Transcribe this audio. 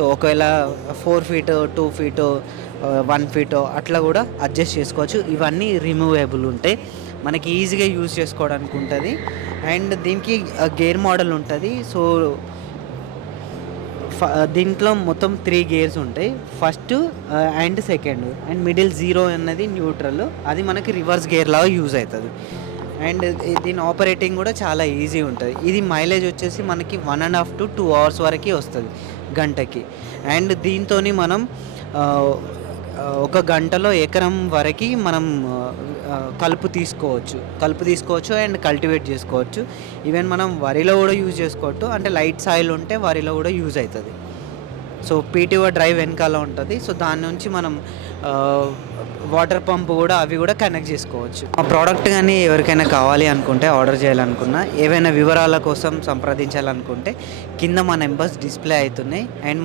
So ఒకవేళ 4 feet 2 feet 1 feet అట్లా కూడా అడ్జస్ట్ చేసుకోవచ్చు. ఇవన్నీ రిమూవేబుల్ ఉంటాయి, మనకి ఈజీగా యూజ్ చేసుకోవడానికి ఉంటుంది. అండ్ దీనికి గేర్ మోడల్ ఉంటుంది. సో దీంట్లో మొత్తం 3 గేర్స్ ఉంటాయి. First and second and middle 0 అన్నది న్యూట్రల్, అది మనకి రివర్స్ గేర్ లాగా యూజ్ అవుతుంది. అండ్ దీని ఆపరేటింగ్ కూడా చాలా ఈజీ ఉంటుంది. ఇది మైలేజ్ వచ్చేసి మనకి 1.5 to 2 అవర్స్ వరకు వస్తుంది గంటకి. అండ్ దీంతో మనం ఒక గంటలో ఎకరం వరకు మనం కలుపు తీసుకోవచ్చు అండ్ కల్టివేట్ చేసుకోవచ్చు. ఈవెన్ మనం వరిలో కూడా యూజ్ చేసుకోవచ్చు, అంటే లైట్ సాయిల్ ఉంటే వరిలో కూడా యూజ్ అవుతుంది. సో పీటీఓ డ్రైవ్ వెనకాల ఉంటుంది. సో దాని నుంచి మనం వాటర్ పంప్ కూడా అవి కూడా కనెక్ట్ చేసుకోవచ్చు. ఆ ప్రోడక్ట్ కానీ ఎవరికైనా కావాలి అనుకుంటే, ఆర్డర్ చేయాలనుకున్నా, ఏవైనా వివరాల కోసం సంప్రదించాలనుకుంటే కింద మా నెంబర్స్ డిస్ప్లే అవుతున్నాయి. అండ్